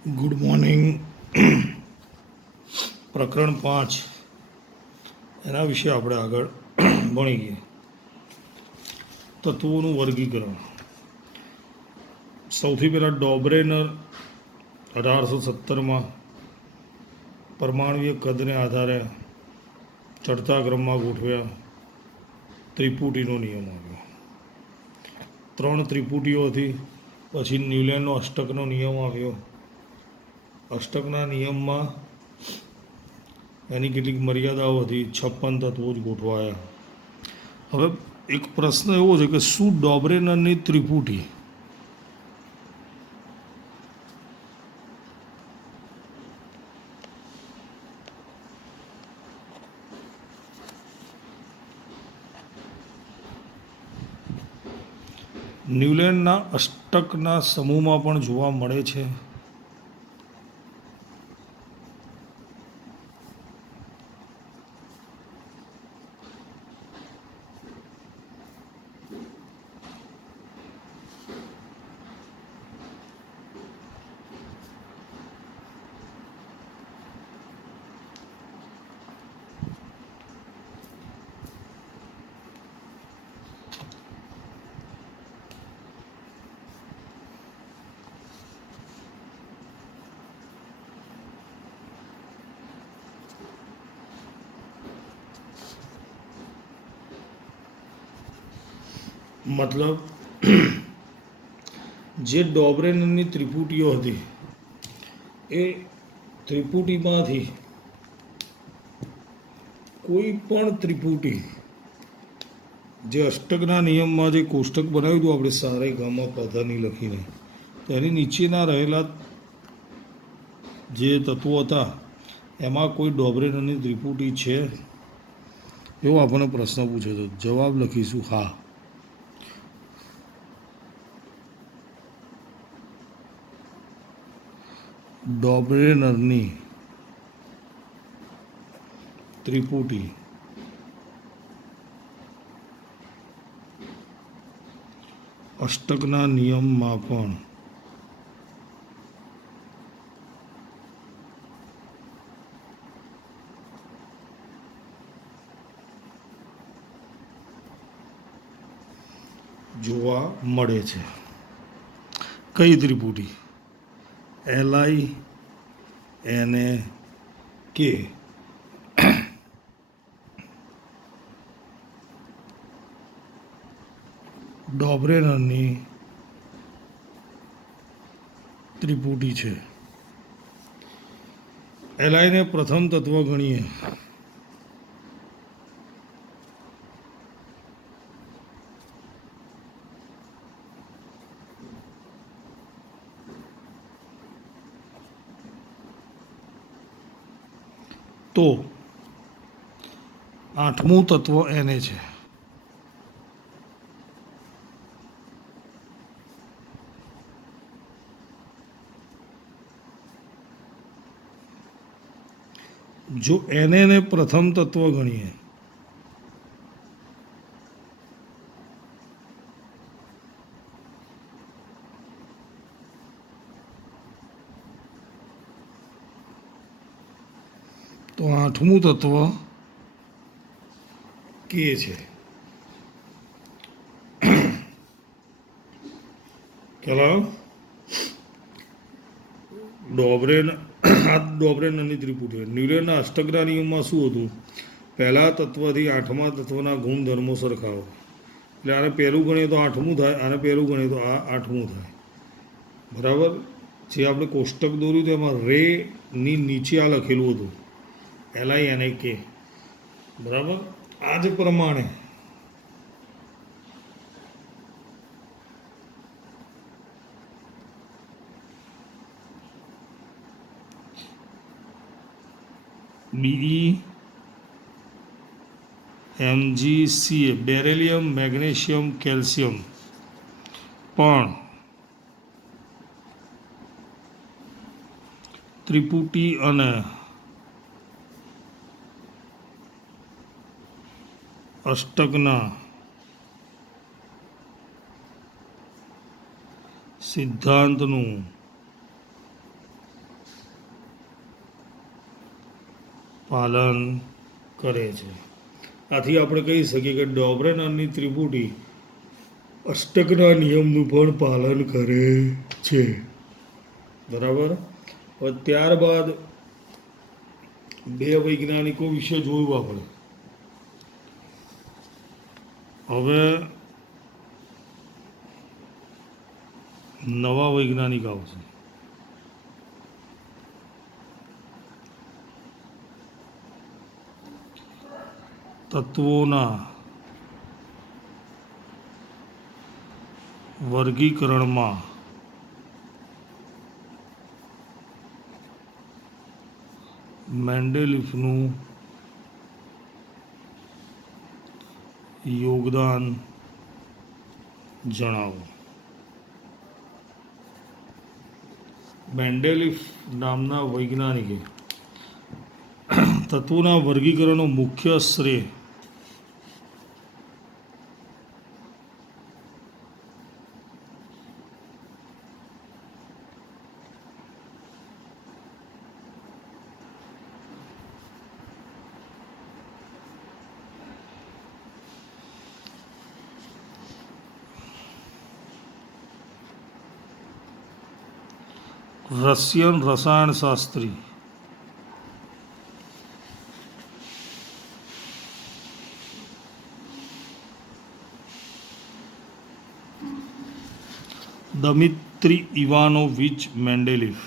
Good morning. પ્રકરણ 5 એના વિશે આપણે આગળ ભણીએ. તત્વોનું વર્ગીકરણ. સૌથી પહેલાં ડોબ્રેનર 1817માં પરમાણુય કદને આધારે ચડતા ક્રમમાં ગોઠવ્યા ત્રિપુટીનો નિયમ આવ્યો. 3 ત્રિપુટીઓ હતી. પછી ન્યુલેન્ડનો અષ્ટકનો નિયમ આવ્યો. અષ્ટકના નિયમમાં એની કેટલીક મર્યાદાઓ હતી. 56 તત્વો જ ગોઠવાયા. હવે એક પ્રશ્ન એવો છે કે શું ડોબ્રેનરની ત્રિપુટી ન્યુલેન્ડના અષ્ટકના સમૂહમાં પણ જોવા મળે છે? મતલબ જે ડોબ્રેનરની ત્રિપુટીઓ હતી એ ત્રિપુટીમાંથી કોઈ પણ ત્રિપુટી જે અષ્ટકના નિયમમાં જે કોષ્ટક બનાવ્યું હતું આપણે સારે ગામમાં પધાની લખીને, તો એની નીચેના રહેલા જે તત્વો હતા એમાં કોઈ ડોબ્રેનરની ત્રિપુટી છે એવો આપણને પ્રશ્ન પૂછે તો જવાબ લખીશું હા. ડોબ્રેનરની ત્રિપુટી અષ્ટકના નિયમમાં પણ જોવા મળે છે. કઈ ત્રિપુટી? LINAK ડોબ્રેનરની ત્રિપુટી છે. LI ને પ્રથમ તત્વ ગણીએ તો 8મું તત્વ Na છે. જો Na ને પ્રથમ તત્વ ગણીએ તો 8મું તત્વ K છે. ખ્યાલ ડોબ્રેનરની ત્રિપુટી. ન્યુલેન્ડના અષ્ટકના નિયમમાં શું હતું? પહેલા તત્વથી 8મા તત્વના ગુણધર્મો સરખાવો. એટલે આને પહેલું ગણીએ તો 8મું થાય, આને પહેલું ગણીએ તો આ 8મું થાય. બરાબર. જે આપણે કોષ્ટક દોર્યું તો એમાં રેની નીચે આ લખેલું હતું LINAK. બરાબર. આ જ પ્રમાણે BeMgCa બેરેલિયમ, મેગ્નેશિયમ, કેલ્શિયમ પણ ત્રિપુટી અને અષ્ટકના સિદ્ધાંતનું પાલન કરે છે. આથી આપણે કહી શકીએ કે ડોબરેનરની ત્રિપુટી અષ્ટકના નિયમનું પણ પાલન કરે છે. બરાબર. હવે ત્યારબાદ બે વૈજ્ઞાનિકો વિશે જોયું આપણે. હવે નવા વૈજ્ઞાનિક આવશે. તત્વોના વર્ગીકરણમાં મેન્ડેલિફનું યોગદાન જણાવો. મેન્ડેલિફ નામના વૈજ્ઞાનિકે તત્વોના વર્ગીકરણનો મુખ્ય શ્રેય રશિયન રસાયણશાસ્ત્રી દમિત્રી ઇવાનોવિચ મેન્ડેલિફ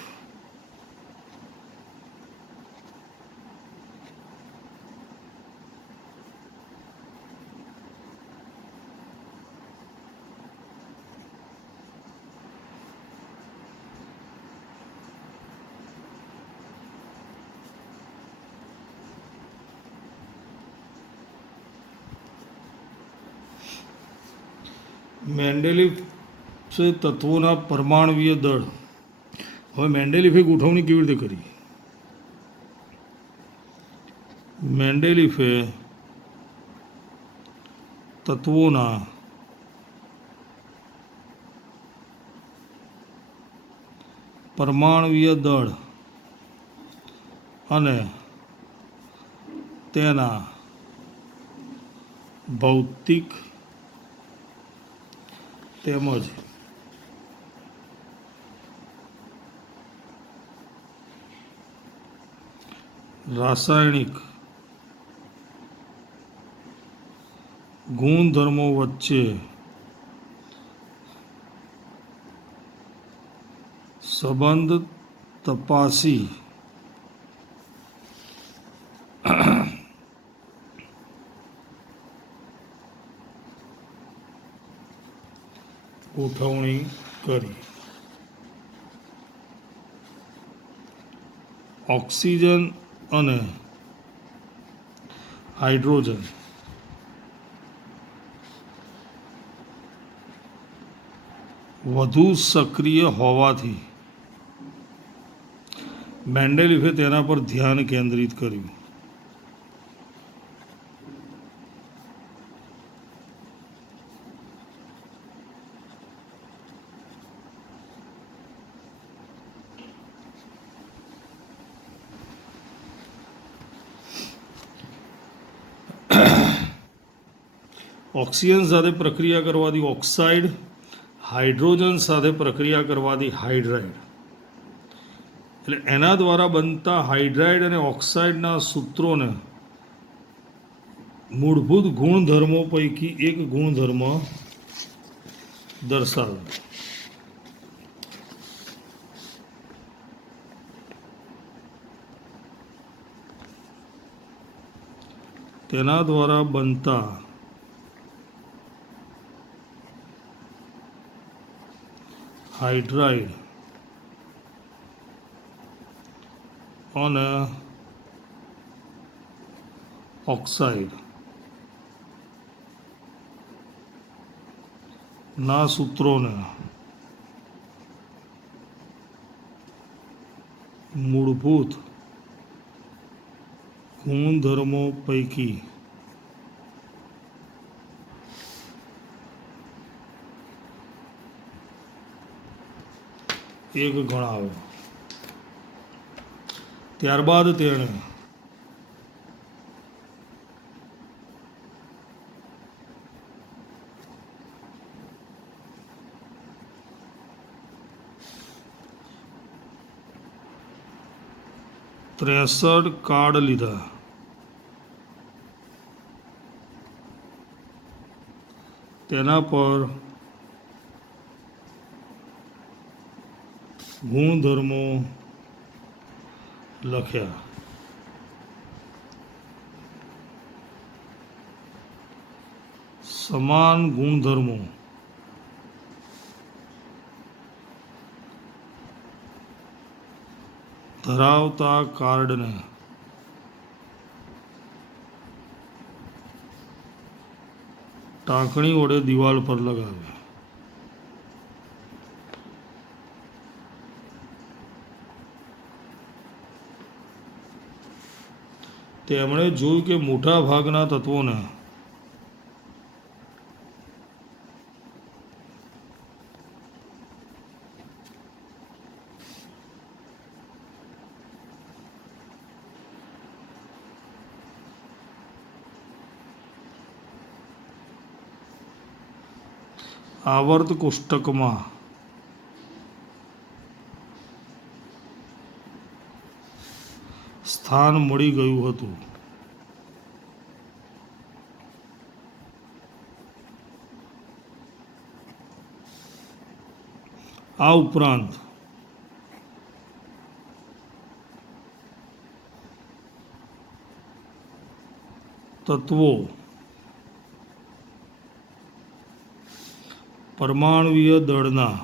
મેન્ડેલિફ છે તત્વોના પરમાણવીય દળ. હવે મેન્ડેલિફે ગોઠવણી કેવી રીતે કરી? મેન્ડેલિફે તત્વોના પરમાણવીય દળ અને તેના ભૌતિક તેમજ રાસાયણિક ગુણધર્મો વચ્ચે સંબંધ તપાસી ગોઠવણી કરી. ઓક્સિજન અને હાઇડ્રોજન વધુ સક્રિય હોવાથી મેન્ડેલિફે તેના પર ધ્યાન કેન્દ્રિત કર્યું. ઓક્સિજન સાથે પ્રક્રિયા કરવાથી ઓક્સાઇડ, હાઇડ્રોજન સાથે પ્રક્રિયા કરવાથી હાઇડ્રાઇડ. એટલે એના દ્વારા બનતા હાઇડ્રાઇડ અને ઓક્સાઇડના સૂત્રોને મૂળભૂત ગુણધર્મો પૈકી એક ગુણધર્મ દર્શાવે. તેના દ્વારા બનતા હાઇડ્રાઇડ અને ઓક્સાઇડ ના સૂત્રોને મૂળભૂત ગુણધર્મો પૈકી એક ગણાવ્યો. ત્યારબાદ તેણે 63 કાર્ડ લીધા. તેના પર ગુણધર્મો લખ્યા. સમાન ગુણધર્મો ધરાવતા કાર્ડને ટાંકણી વડે દિવાલ પર લગાવ્યા. તેમણે જોયું કે મોટા ભાગના તત્વોને આવર્ત કોષ્ટકમાં સ્થાન મળી ગયું હતું. આ ઉપરાંત તત્વો પરમાણુય દળના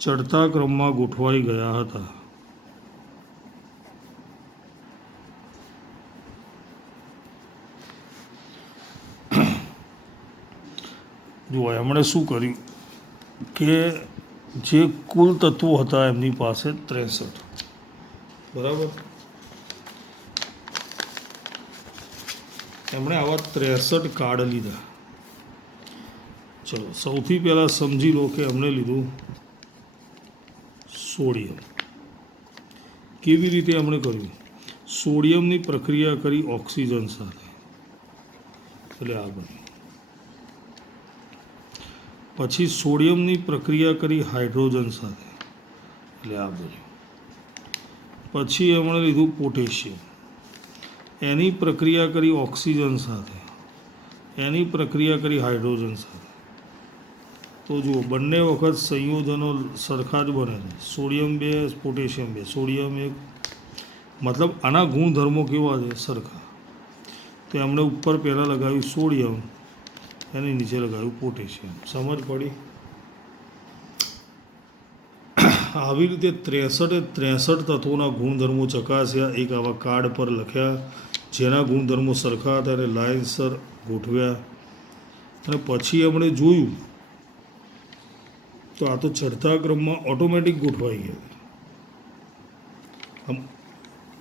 ચડતા ક્રમમાં ગોઠવાઈ ગયા હતા. જુઓ એમણે શું કર્યું કે જે કુલ તત્વો હતા એમની પાસે 63, બરાબર. એમણે આવા 63 કાર્ડ લીધા. ચલો સૌથી પહેલાં સમજી લો કે એમણે લીધું સોડિયમ. કેવી રીતે એમણે કર્યું? સોડિયમની પ્રક્રિયા કરી ઓક્સિજન સાથે, એટલે આ બન્યું. પછી સોડિયમની પ્રક્રિયા કરી હાઇડ્રોજન સાથે, એટલે આ બન્યું. પછી એમણે લીધું પોટેશિયમ, એની પ્રક્રિયા કરી ઓક્સિજન સાથે, એની પ્રક્રિયા કરી હાઇડ્રોજન સાથે. તો જુઓ બંને વખત સંયોજનો સરખા જ બને છે. સોડિયમ 2, પોટેશિયમ 2, સોડિયમ 1, મતલબ આના ગુણધર્મો કેવા છે? સરખા. તો એમણે ઉપર પહેલાં લગાવ્યું સોડિયમ, એની નીચે લગાવ્યું પોટેશિયમ. સમજ પડી? આવી રીતે 63 તત્વોના ગુણધર્મો ચકાસ્યા, એક આવા કાર્ડ પર લખ્યા જેના ગુણધર્મો સરખા હતા અને લાઇનસર ગોઠવ્યા. અને પછી એમણે જોયું તો આ તો ચડતા ક્રમમાં ઓટોમેટિક ગોઠવાઈ ગયા.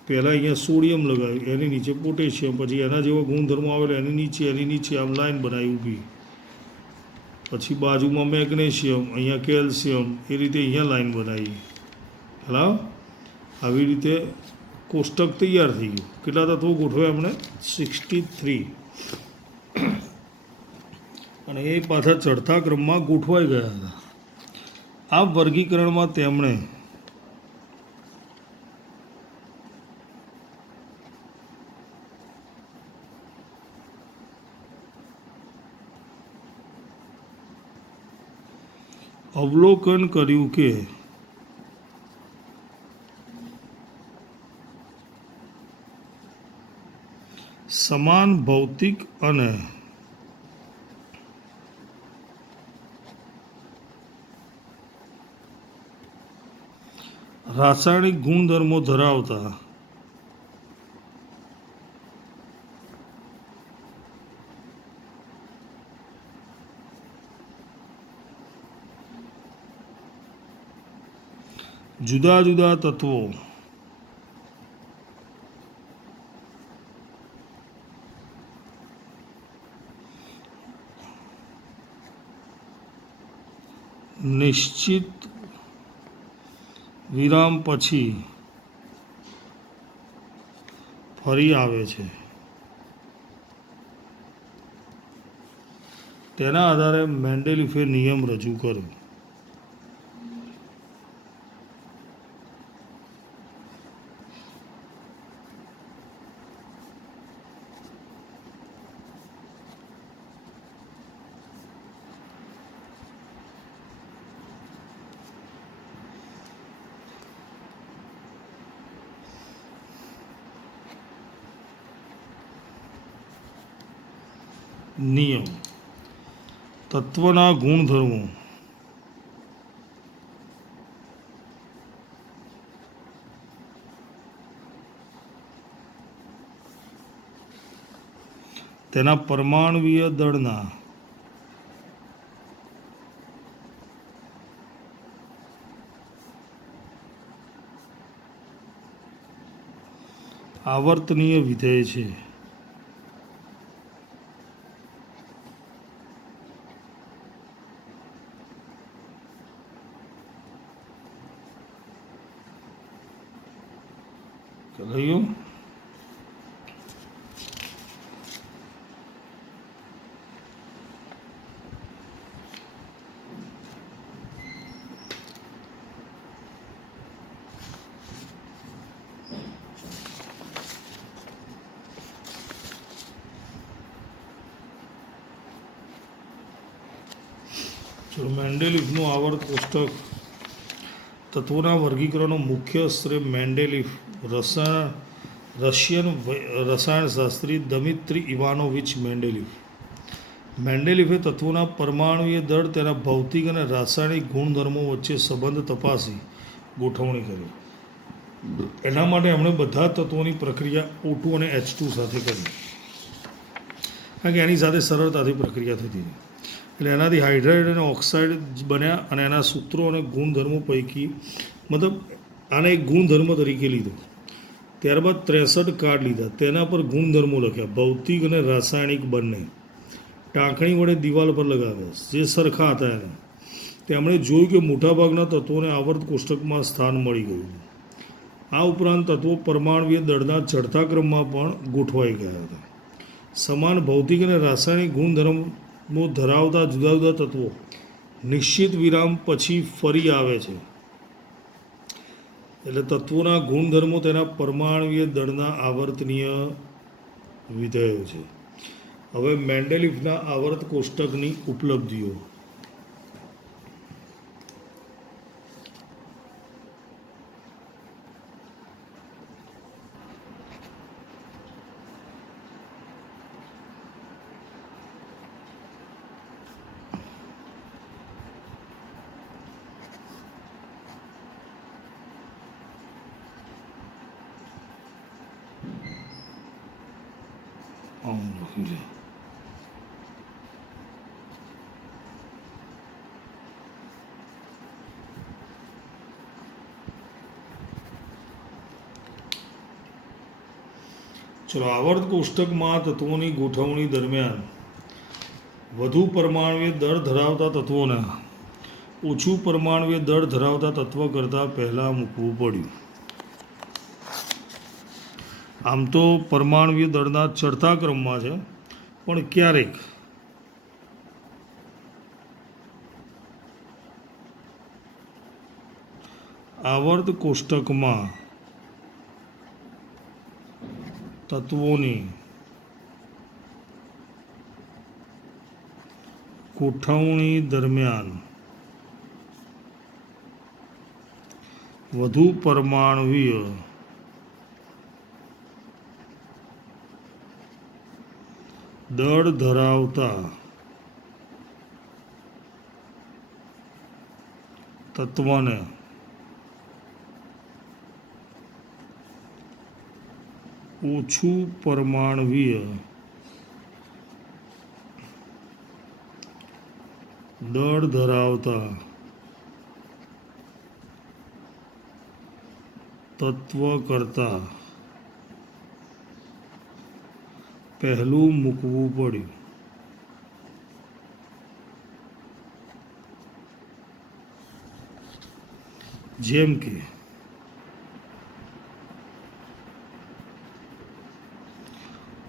પહેલાં અહીંયા સોડિયમ લગાવ્યું, એની નીચે પોટેશિયમ, પછી એના જેવા ગુણધર્મો આવેલા એની નીચે આમ લાઈન બનાવી ઊભી. પછી બાજુમાં મેગ્નેશિયમ, અહીંયા કેલ્શિયમ, એ રીતે અહીંયા લાઈન બનાવી. હલા આવી રીતે કોષ્ટક તૈયાર થઈ ગયું. કેટલા તત્વો ગોઠવ્યા એમણે? 63. અને એ પાછા ચડતા ક્રમમાં ગોઠવાઈ ગયા હતા. આ વર્ગીકરણમાં તેમણે અવલોકન કર્યું કે સમાન ભૌતિક અને રાસાયણિક ગુણધર્મો ધરાવતા જુદા જુદા તત્વો નિશ્ચિત વિરામ પછી ફરી આવે છે. તેના આધારે મેન્ડેલિફે નિયમ રજૂ કર્યો. નિયમ તત્વના ગુણધર્મો તેના પરમાણુવીય દળના આવર્તનીય વિધેય છે. કહેવાયું. ચલો મેન્ડેલિફનું આવર્ત કોષ્ટક તત્વોના વર્ગીકરણનો મુખ્ય શ્રેય મેન્ડેલિફ રશિયન રસાયણશાસ્ત્રી દમિત્રી ઇવાનોવિચ મેન્ડેલિફ. મેન્ડેલિફે તત્વોના પરમાણુવીય દળ તેના ભૌતિક અને રાસાયણિક ગુણધર્મો વચ્ચે સંબંધ તપાસી ગોઠવણી કરી. એના માટે એમણે બધા તત્વોની પ્રક્રિયા O2 અને H2 સાથે કરી, કારણ કે એની સાથે સરળતાથી પ્રક્રિયા થતી હતી. એટલે એનાથી હાઇડ્રાઇડ અને ઓક્સાઇડ બન્યા અને એના સૂત્રો અને ગુણધર્મો પૈકી મતલબ આને એક ગુણધર્મ તરીકે લીધો. ત્યારબાદ 63 કાર્ડ લીધા, તેના પર ગુણધર્મો લખ્યા, ભૌતિક અને રાસાયણિક બંને. ટાંકણી વડે દિવાલ પર લગાવ્યા જે સરખા હતા એને. તેમણે જોયું કે મોટાભાગના તત્વોને આવર્ત કોષ્ટકમાં સ્થાન મળી ગયું. આ ઉપરાંત તત્વો પરમાણુવીય દળના ચડતા ક્રમમાં પણ ગોઠવાઈ ગયા હતા. સમાન ભૌતિક અને રાસાયણિક ગુણધર્મો ધરાવતા જુદા જુદા તત્વો નિશ્ચિત વિરામ પછી ફરી આવે છે. એટલે તત્વોના ગુણધર્મો તેના પરમાણુવીય દળના આવર્તનીય વિધેયો છે. હવે મેન્ડેલિફના આવર્ત કોષ્ટકની ઉપલબ્ધિઓ. ચલો આવર્ત કોષ્ટકમાં તત્વોની ગોઠવણી દરમિયાન વધુ પરમાણુવીય દળ ધરાવતા તત્વોને ઓછું પરમાણુવીય દળ ધરાવતા તત્વ કરતાં પહેલાં મૂકવું પડ્યું. આમ તો પરમાણુવીય દળના ચડતા ક્રમમાં છે, પણ ક્યારેક આવર્ત કોષ્ટકમાં તત્વોની ગોઠવણી દરમિયાન વધુ પરમાણુવીય દળ ધરાવતા તત્વને ઓછું પરમાણુવીય દળ ધરાવતા તત્વ કરતાં પહેલું મૂકવું પડ્યું. જેમ કે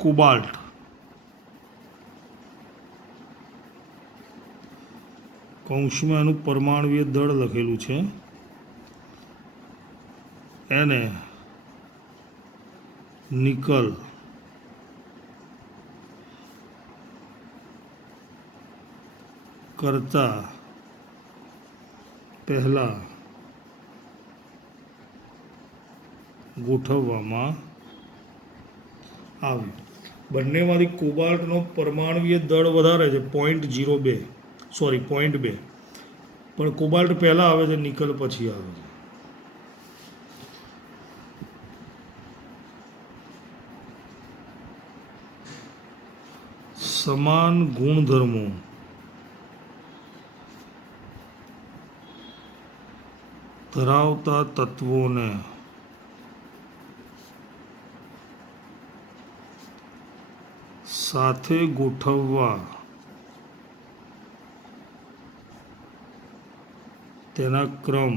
કોબાલ્ટ, કૌંસમાં એનું પરમાણુય દળ લખેલું છે, એને નિકલ કરતા પહેલા ગોઠવવામાં આવ્યું. બંનેમાંથી કોબાલ્ટનો પરમાણુય દળ વધારે છે 0.02, 0.2, પણ કોબાલ્ટ પહેલાં આવે છે, નિકલ પછી આવે છે. સમાન ગુણધર્મો ધરાવતા તત્વોને સાથે ગોઠવવા તેના ક્રમ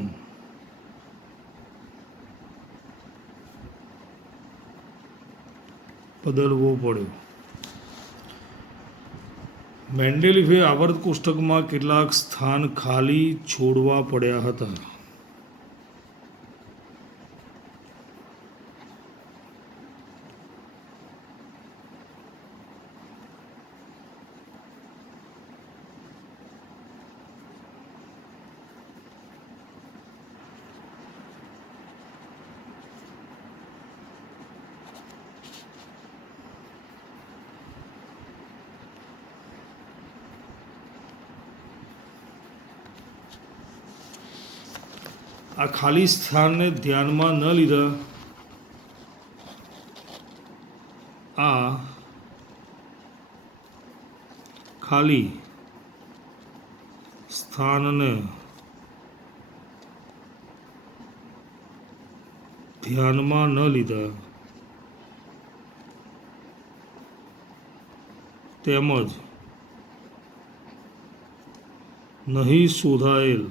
બદલવો પડ્યો. મેન્ડેલિફે આવર્ત કોષ્ટકમાં કેટલાક સ્થાન ખાલી છોડવા પડ્યા હતા. આ ખાલી સ્થાનને ધ્યાનમાં ન લીધા આ ખાલી સ્થાનને ધ્યાનમાં ન લીધા તેમજ નહીં શોધાયેલ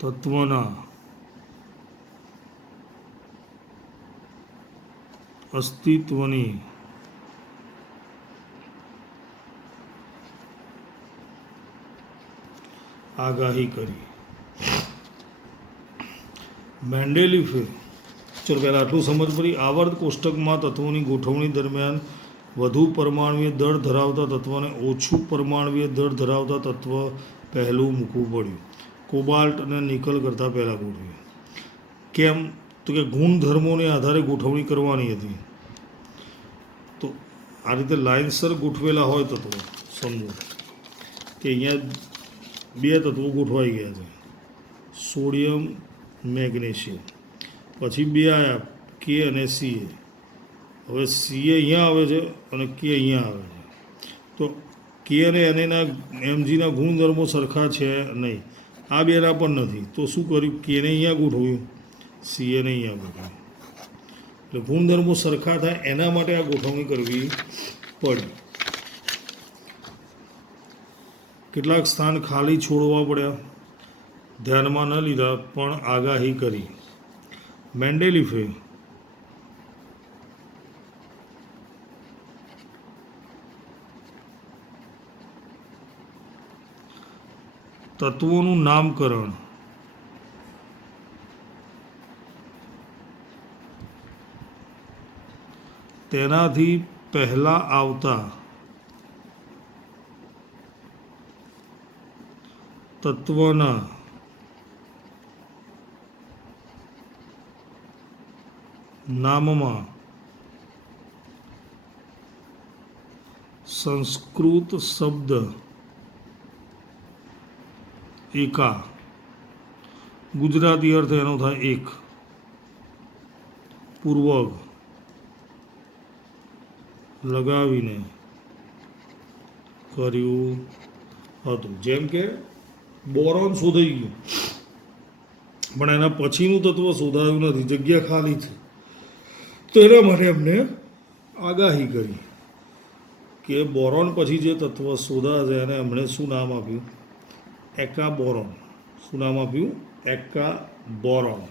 તત્વના અસ્તિત્વની આગાહી કરી. મેન્ડેલિફે, ચલો પહેલાં આટલું સમજ પડી. આવર્ત કોષ્ટકમાં તત્વોની ગોઠવણી દરમિયાન વધુ પરમાણુય દળ ધરાવતા તત્વને ઓછું પરમાણુય દળ ધરાવતા તત્વ પહેલું મૂકવું પડ્યું. કોબાલ્ટ અને નિકલ કરતાં પહેલાં ગોઠવ્યું. કેમ? તો કે ગુણધર્મોને આધારે ગોઠવણી કરવાની હતી. તો આ રીતે લાઇનસર ગોઠવેલા હોય તત્વો, સમજો કે અહીંયા બે તત્વો ગોઠવાઈ ગયા છે, સોડિયમ મેગ્નેશિયમ, પછી બે આવ્યા કે અને સીએ. હવે સીએ અહીંયા આવે છે અને કે અહીંયા આવે છે. તો કે અને એના એમજીના ગુણધર્મો સરખા છે નહીં, આ બેના પણ નથી. તો શું કર્યું? કેને અહીંયા ગોઠવ્યું, સીએને અહીંયા ગોઠવ્યું. એટલે ગુણધર્મો સરખા થાય એના માટે આ ગોઠવણી કરવી પડી. કેટલાક સ્થાન ખાલી છોડવા પડ્યા, ધ્યાનમાં ન લીધા, પણ આગાહી કરી. મેન્ડેલિફે તત્વોનું નામકરણ તેનાથી પહેલા આવતા તત્વના નામમાં સંસ્કૃત શબ્દ એકા, ગુજરાતી અર્થ એનો થાય એક, પૂર્વક લગાવીને કર્યું હતું. જેમ કે બોરોન શોધાઈ ગયું, પણ એના પછીનું તત્વ શોધાયું નથી, જગ્યા ખાલી છે. તો એના માટે એમને આગાહી કરી કે બોરોન પછી જે તત્વ શોધાશે એને એમણે શું નામ આપ્યું? એકા બોરોન. શું નામ આપ્યું? એકા બોરોન.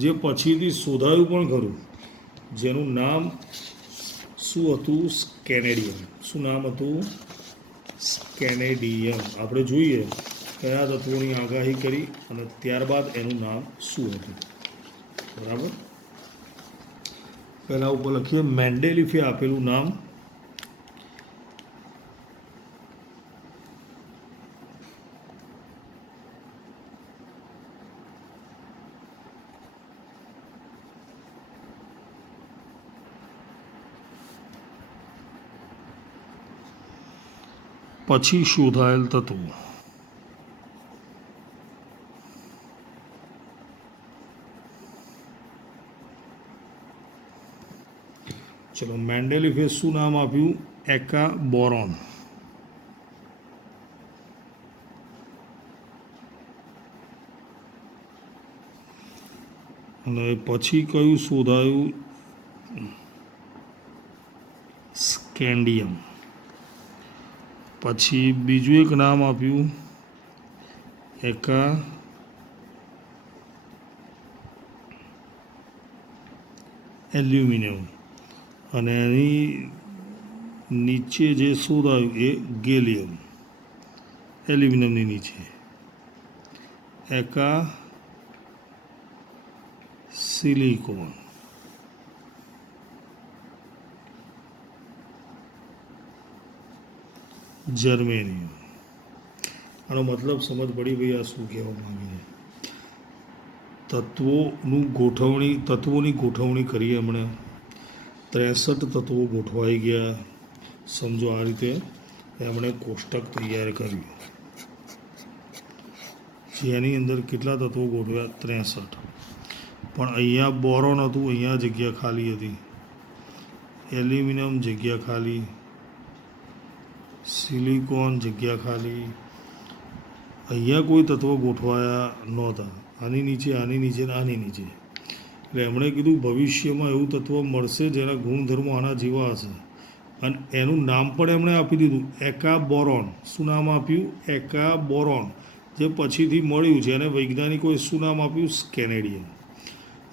જે પછીથી શોધાયું પણ ખરું, જેનું નામ શું હતું? સ્કેનેડિયમ. શું નામ હતું? સ્કેનેડિયમ. આપણે જોઈએ કયા તત્વોની આગાહી કરી અને ત્યારબાદ એનું નામ શું હતું. બરાબર. પહેલા ઉપર લખીએ મેન્ડેલિફે આપેલું નામ. પછી શોધાયેલ તત્વો. ચલો, મેન્ડેલિફે શું નામ આપ્યું? એકા બોરોન. અને પછી કયું શોધાયું? સ્કેન્ડિયમ. પછી બીજું એક નામ આપ્યું એકા એલ્યુમિનિયમ. અને એની નીચે જે શોધાયું એ ગેલિયમ. એલ્યુમિનિયમની નીચે એકા સિલિકોન. જર્મેનિયમ. આનો મતલબ સમજ પડી ભાઈ આ શું કહેવા માંગે છે. તત્વોની ગોઠવણી કરીએ હમણાં. 63 તત્વો ગોઠવાઈ ગયા. સમજો આ રીતે એમણે કોષ્ટક તૈયાર કર્યું. જેની અંદર કેટલા તત્વો ગોઠવ્યા? 63. પણ અહીંયા બોરોન હતું, અહીંયા જગ્યા ખાલી હતી. એલ્યુમિનિયમ જગ્યા ખાલી. સિલિકોન જગ્યા ખાલી. અહીંયા કોઈ તત્વો ગોઠવાયા નહોતા. આની નીચે, આની નીચે ને આની નીચે. એટલે એમણે કીધું ભવિષ્યમાં એવું તત્વ મળશે જેના ગુણધર્મો આના જેવા હશે. અને એનું નામ પણ એમણે આપી દીધું એકા બોરોન. શું નામ આપ્યું? એકા બોરોન. જે પછીથી મળ્યું છે એને વૈજ્ઞાનિકોએ શું નામ આપ્યું? સ્કેનેડિયમ.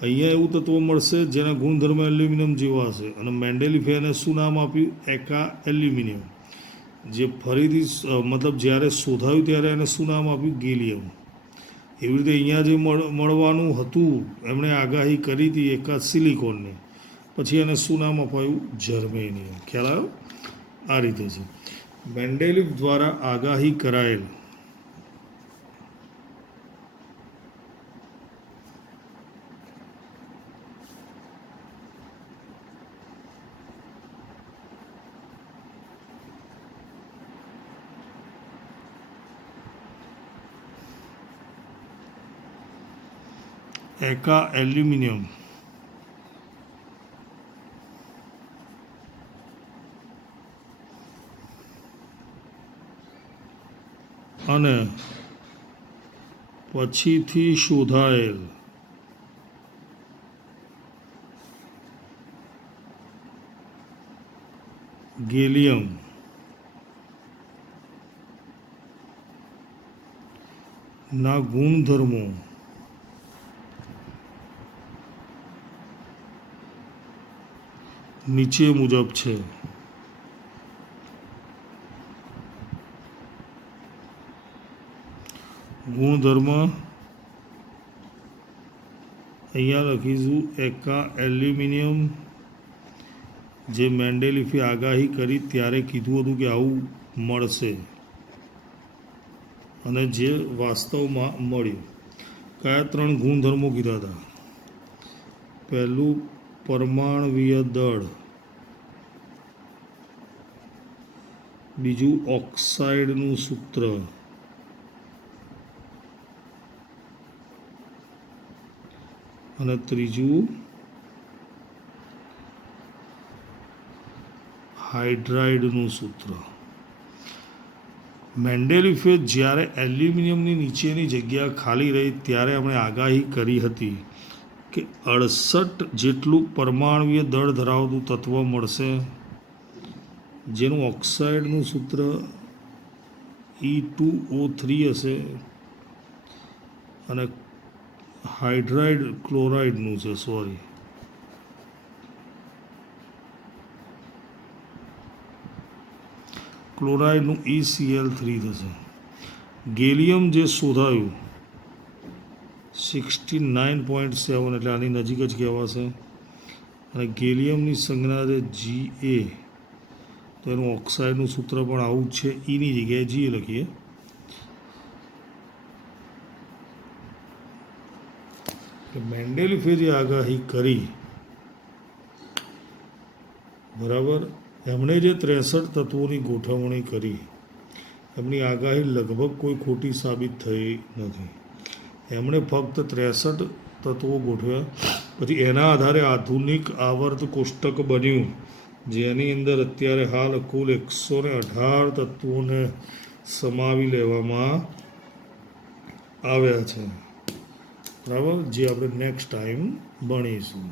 અહીંયા એવું તત્વ મળશે જેના ગુણધર્મ એલ્યુમિનિયમ જેવા હશે. અને મેન્ડેલિફે એને શું નામ આપ્યું? એકા એલ્યુમિનિયમ. જે ફરીથી મતલબ જ્યારે શોધાયું ત્યારે એને શું નામ આપ્યું? ગેલિયમ. એવી રીતે અહીંયા જે મળવાનું હતું એમણે આગાહી કરી હતી એકા સિલિકોનને. પછી એને શું નામ અપાયું? જર્મેનિયમ. ખ્યાલ આવ્યો? આ રીતે છે. મેન્ડેલિફ દ્વારા આગાહી કરાયેલ એકા એલ્યુમિનિયમ અને પછીથી શોધાયેલ ગેલિયમ ના ગુણધર્મો નીચે મુજબ છે. ગુણધર્મ અહીંયા લખીશું એકા એલ્યુમિનિયમ. જે મેન્ડેલિફે આગાહી કરી ત્યારે કીધું હતું કે આવું મળશે અને જે વાસ્તવમાં મળ્યું. કયા 3 ગુણધર્મો કીધા હતા? પહેલું પરમાણવીય દળ, બીજું ઓક્સાઇડનું સૂત્ર, અને ત્રીજું હાઇડ્રાઇડનું સૂત્ર. મેન્ડેલિફે જ્યારે એલ્યુમિનિયમની નીચેની જગ્યા ખાલી રહી ત્યારે એમણે આગાહી કરી હતી કે 68 જેટલું પરમાણવીય દળ ધરાવતું તત્વ મળશે જેનું ઓક્સાઇડનું સૂત્ર E2O3 હશે અને હાઇડ્રાઇડ ક્લોરાઇડનું છે ક્લોરાઇડનું ECl3 થશે. ગેલિયમ જે શોધાયું 69.7 એટલે આની નજીક જ કહેવાશે. અને ગેલિયમની સંજ્ઞા છે Ga, તો એનું ઓક્સાઇડનું સૂત્ર પણ આવું જ છે, ઈની જગ્યાએ Ga લખીએ. મેન્ડેલિફે જે આગાહી કરી, બરાબર, એમણે જે 63 તત્વોની ગોઠવણી કરી, એમની આગાહી લગભગ કોઈ ખોટી સાબિત થઈ નથી. એમણે ફક્ત 63 તત્વો ગોઠવ્યા, પછી એના આધારે આધુનિક આવર્ત કોષ્ટક બન્યું, જેની અંદર અત્યારે હાલ કુલ 118 તત્વોને સમાવી લેવામાં આવ્યા છે. બરાબર, જે આપણે નેક્સ્ટ ટાઈમ ભણીશું.